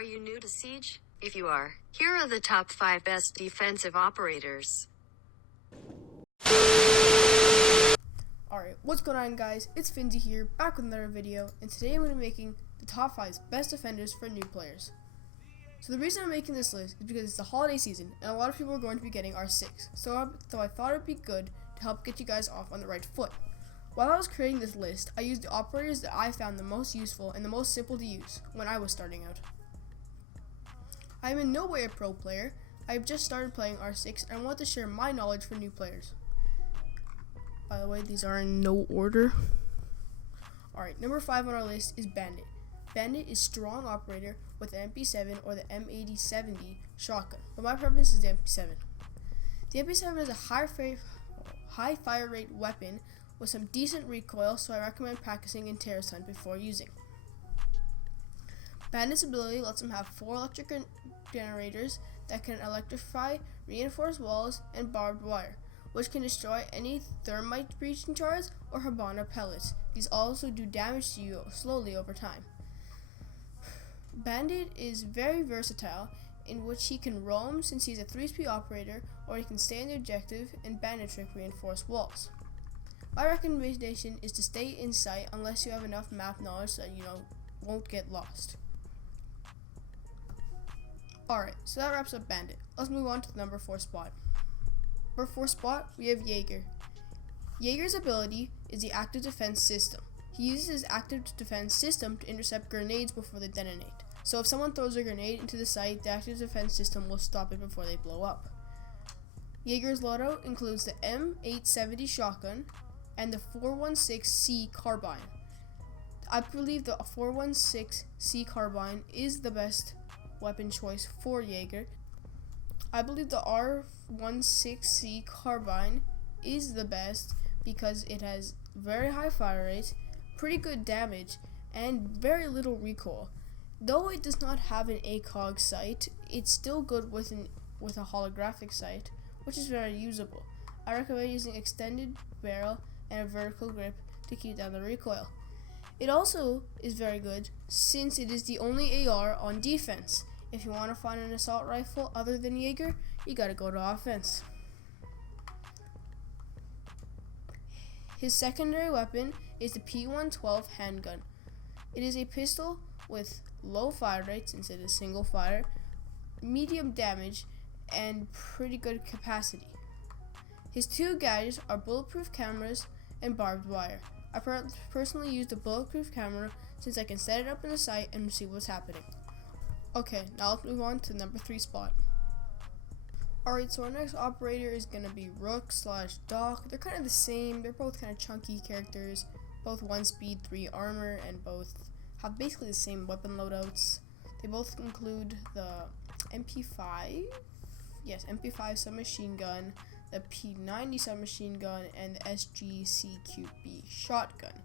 Are you new to Siege? If you are, here are the top 5 best defensive operators. Alright, what's going on guys? It's Finzy here, back with another video, and today I'm going to be making the top 5 best defenders for new players. So the reason I'm making this list is because it's the holiday season, and a lot of people are going to be getting R6, so I thought it'd be good to help get you guys off on the right foot. While I was creating this list, I used the operators that I found the most useful and the most simple to use when I was starting out. I am in no way a pro player. I have just started playing R6 and I want to share my knowledge for new players. By the way, these are in no order. Alright, number 5 on our list is Bandit. Bandit is strong operator with the MP7 or the M8070 shotgun, but my preference is the MP7. The MP7 is a high fire rate weapon with some decent recoil, so I recommend practicing in terrorist hunt before using. Bandit's ability lets him have 4 electric generators that can electrify, reinforce walls, and barbed wire, which can destroy any thermite breaching charges or Habana pellets. These also do damage to you slowly over time. Bandit is very versatile, in which he can roam since he's a 3-speed operator, or he can stay in the objective and bandit trick reinforce walls. My recommendation is to stay in sight unless you have enough map knowledge so that you won't get lost. Alright, so that wraps up Bandit. Let's move on to the number 4 spot. Number 4 spot, we have Jaeger. Jaeger's ability is the active defense system. He uses his active defense system to intercept grenades before they detonate. So if someone throws a grenade into the site, the active defense system will stop it before they blow up. Jaeger's loadout includes the M870 shotgun and the 416C carbine. I believe the 416C carbine is the best weapon choice for Jaeger. I believe the R16C carbine is the best because it has very high fire rate, pretty good damage, and very little recoil. Though it does not have an ACOG sight, it's still good with a holographic sight, which is very usable. I recommend using extended barrel and a vertical grip to keep down the recoil. It also is very good since it is the only AR on defense. If you want to find an assault rifle other than Jaeger, you gotta go to offense. His secondary weapon is the P112 handgun. It is a pistol with low fire rate since it is single fire, medium damage, and pretty good capacity. His 2 gadgets are bulletproof cameras and barbed wire. I personally use the bulletproof camera since I can set it up in the sight and see what's happening. Okay, now let's move on to number 3 spot. Alright, so our next operator is going to be Rook / Doc. They're kind of the same. They're both kind of chunky characters. Both 1 speed, 3 armor, and both have basically the same weapon loadouts. They both include the MP5. Yes, MP5 submachine gun, the P90 submachine gun, and the SGCQB shotgun.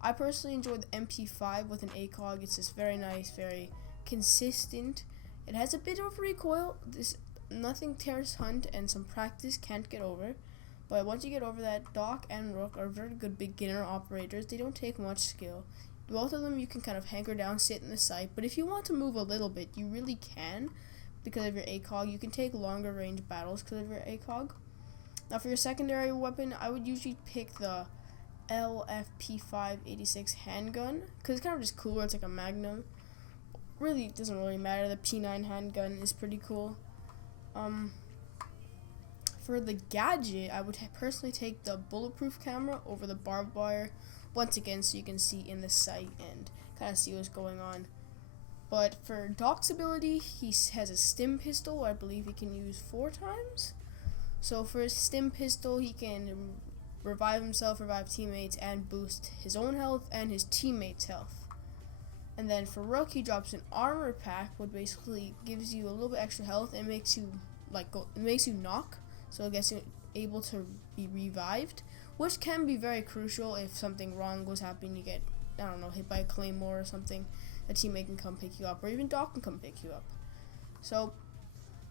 I personally enjoy the MP5 with an ACOG. It's just very nice, very consistent. It has a bit of recoil. Nothing terrorist hunt and some practice can't get over. But once you get over that, Doc and Rook are very good beginner operators. They don't take much skill. Both of them you can kind of hanker down, sit in the sight. But if you want to move a little bit, you really can because of your ACOG. You can take longer range battles because of your ACOG. Now for your secondary weapon, I would usually pick the LFP586 handgun because it's kind of just cooler. It's like a Magnum. Really, it doesn't really matter. The P9 handgun is pretty cool. For the gadget, I would personally take the bulletproof camera over the barbed wire, once again so you can see in the sight and kind of see what's going on. But for Doc's ability, he has a stim pistol. I believe he can use 4 times. So for his stim pistol, he can revive himself, revive teammates, and boost his own health and his teammates' health. And then for Rook, he drops an armor pack, which basically gives you a little bit extra health and makes you knock, so it gets you able to be revived, which can be very crucial if something wrong was happening. You get, hit by a claymore or something. A teammate can come pick you up, or even Doc can come pick you up. So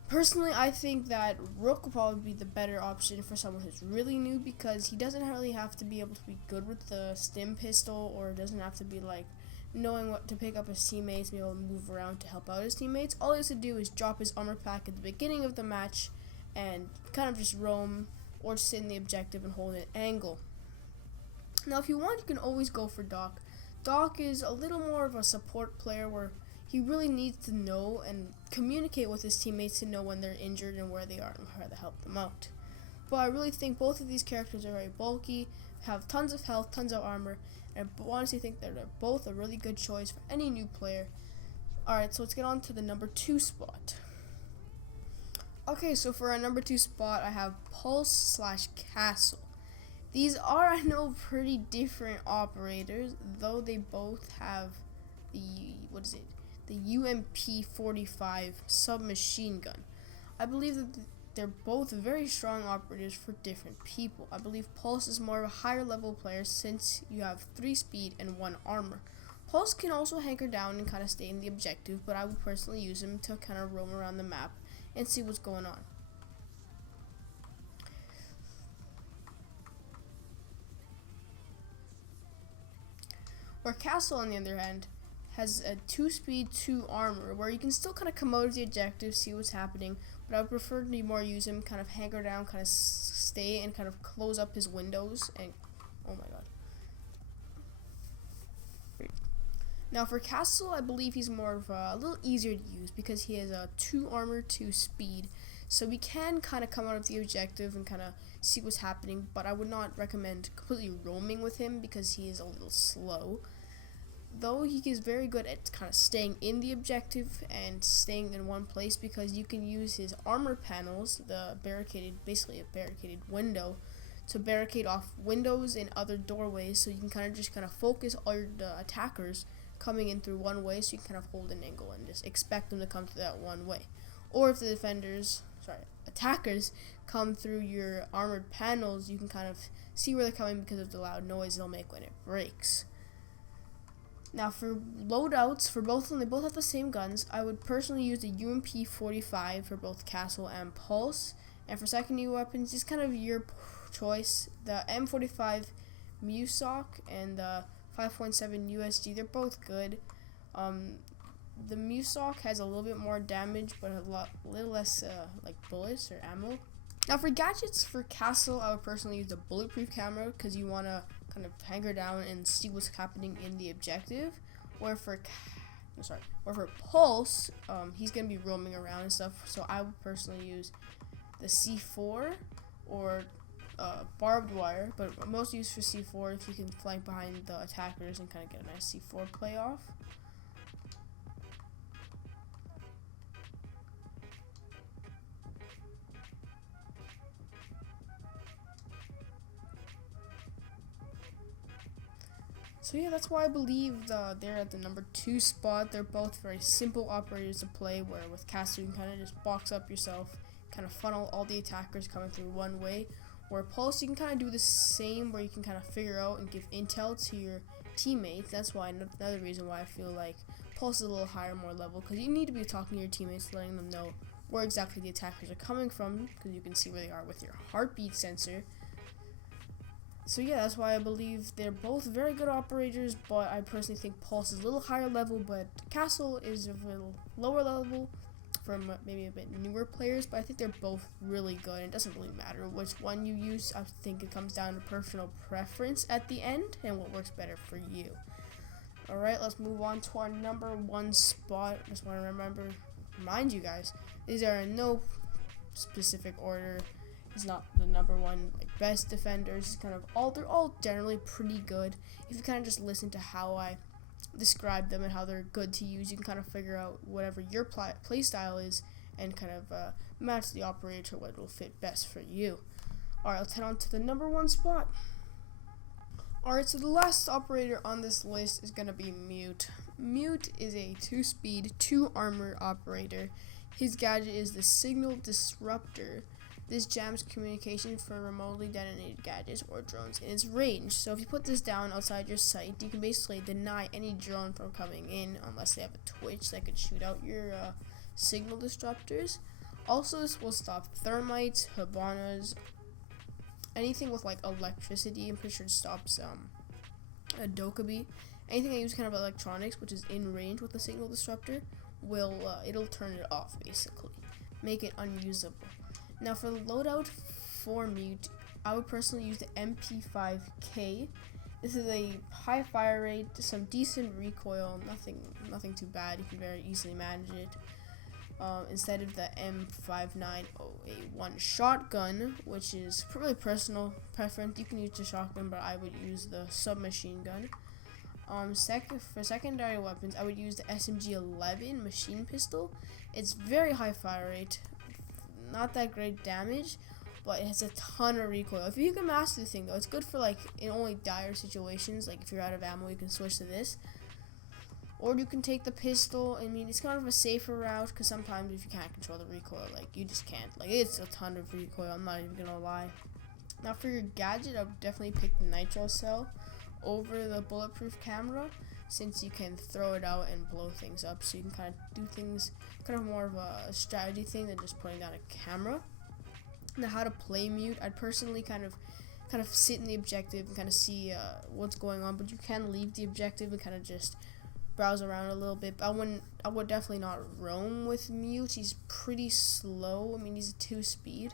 personally, I think that Rook will probably be the better option for someone who's really new because he doesn't really have to be able to be good with the stim pistol, or doesn't have to be knowing what to pick up his teammates, be able to move around to help out his teammates. All he has to do is drop his armor pack at the beginning of the match and kind of just roam or sit in the objective and hold an angle. Now, if you want, you can always go for Doc. Doc is a little more of a support player where he really needs to know and communicate with his teammates to know when they're injured and where they are and how to help them out. But I really think both of these characters are very bulky, have tons of health, tons of armor, and I honestly think that they're both a really good choice for any new player. Alright, so let's get on to the number 2 spot. Okay, so for our number 2 spot, I have Pulse / Castle. These are, I know, pretty different operators, though they both have the UMP-45 submachine gun. I believe that they're both very strong operators for different people. I believe Pulse is more of a higher level player since you have 3 speed and 1 armor. Pulse can also hanker down and kind of stay in the objective, but I would personally use him to kind of roam around the map and see what's going on. Where Castle, on the other hand, has a 2 speed, 2 armor, where you can still kind of come out of the objective, see what's happening, but I would prefer to more use him, kind of hanker down, kind of stay and kind of close up his windows, and oh my god. Now for Castle, I believe he's more of a little easier to use because he has a 2 armor, 2 speed, so we can kind of come out of the objective and kind of see what's happening, but I would not recommend completely roaming with him because he is a little slow. Though he is very good at kind of staying in the objective and staying in one place because you can use his armor panels, basically a barricaded window, to barricade off windows and other doorways, so you can kind of focus all your attackers coming in through one way, so you can kind of hold an angle and just expect them to come through that one way. Or if the attackers come through your armored panels, you can kind of see where they're coming because of the loud noise they'll make when it breaks. Now for loadouts, for both of them, they both have the same guns. I would personally use the UMP-45 for both Castle and Pulse. And for secondary weapons, it's kind of your choice. The M45 MUSOC and the 5.7 USG, they're both good. The MUSOC has a little bit more damage, but a little less like bullets or ammo. Now for gadgets, for Castle, I would personally use the bulletproof camera because you want to kind of hanker down and see what's happening in the objective. Or for Pulse, he's going to be roaming around and stuff, so I would personally use the C4 or barbed wire, but most used for C4 if you can flank behind the attackers and kind of get a nice C4 play off. So yeah, that's why I believe they're at the number 2 spot. They're both very simple operators to play, where with Castle you can kind of just box up yourself, kind of funnel all the attackers coming through one way. Where Pulse, you can kind of do the same, where you can kind of figure out and give intel to your teammates. That's why another reason why I feel like Pulse is a little higher, more level, because you need to be talking to your teammates, letting them know where exactly the attackers are coming from, because you can see where they are with your heartbeat sensor. So yeah, that's why I believe they're both very good operators, but I personally think Pulse is a little higher level, but Castle is a little lower level for maybe a bit newer players, but I think they're both really good. It doesn't really matter which one you use. I think it comes down to personal preference at the end and what works better for you. Alright, let's move on to our number 1 spot. Just want to remind you guys, these are in no specific order. It's not the number 1 best defenders. It's they're all generally pretty good. If you kind of just listen to how I describe them and how they're good to use, you can kind of figure out whatever your play style is and kind of match the operator to what will fit best for you. Alright, let's head on to the number 1 spot. Alright, so the last operator on this list is going to be Mute. Mute is a 2 speed, 2 armor operator. His gadget is the Signal Disruptor. This jams communication for remotely detonated gadgets or drones in its range. So if you put this down outside your sight, you can basically deny any drone from coming in unless they have a twitch that could shoot out your signal disruptors. Also, this will stop thermites, habanas, anything with like electricity. I'm pretty sure it stops a Dokkaebi anything that uses kind of electronics, which is in range with the signal disruptor, it'll turn it off basically, make it unusable. Now for the loadout for mute, I would personally use the MP5K. This is a high fire rate, some decent recoil, nothing too bad. You can very easily manage it. Instead of the M590A1 shotgun, which is really personal preference. You can use the shotgun, but I would use the submachine gun. For secondary weapons, I would use the SMG-11 machine pistol. It's very high fire rate, not that great damage, but it has a ton of recoil. If you can master the thing though, it's good for like in only dire situations, like if you're out of ammo you can switch to this. Or you can take the pistol. I mean, it's kind of a safer route, because sometimes if you can't control the recoil, like you just can't. Like it's a ton of recoil, I'm not even gonna lie. Now for your gadget, I would definitely pick the nitro cell over the bulletproof camera, since you can throw it out and blow things up, so you can kind of do things kind of more of a strategy thing than just putting down a camera. Now how to play mute, I'd personally kind of sit in the objective and kind of see what's going on, but you can leave the objective and kind of just browse around a little bit. But I would definitely not roam with mute. He's pretty slow. I mean, he's a 2-speed.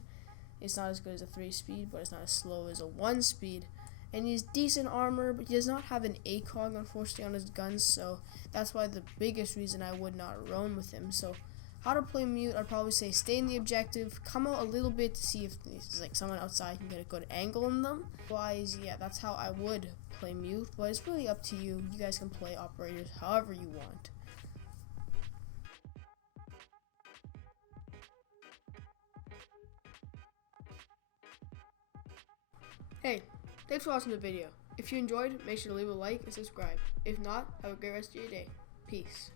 It's not as good as a 3-speed, but it's not as slow as a 1-speed. And he has decent armor, but he does not have an ACOG, unfortunately, on his guns, so that's why the biggest reason I would not roam with him. So how to play mute, I'd probably say stay in the objective, come out a little bit to see if there's like someone outside can get a good angle on them. Otherwise, yeah, that's how I would play mute, but it's really up to you. You guys can play operators however you want. Hey, thanks for watching the video. If you enjoyed, make sure to leave a like and subscribe. If not, have a great rest of your day. Peace.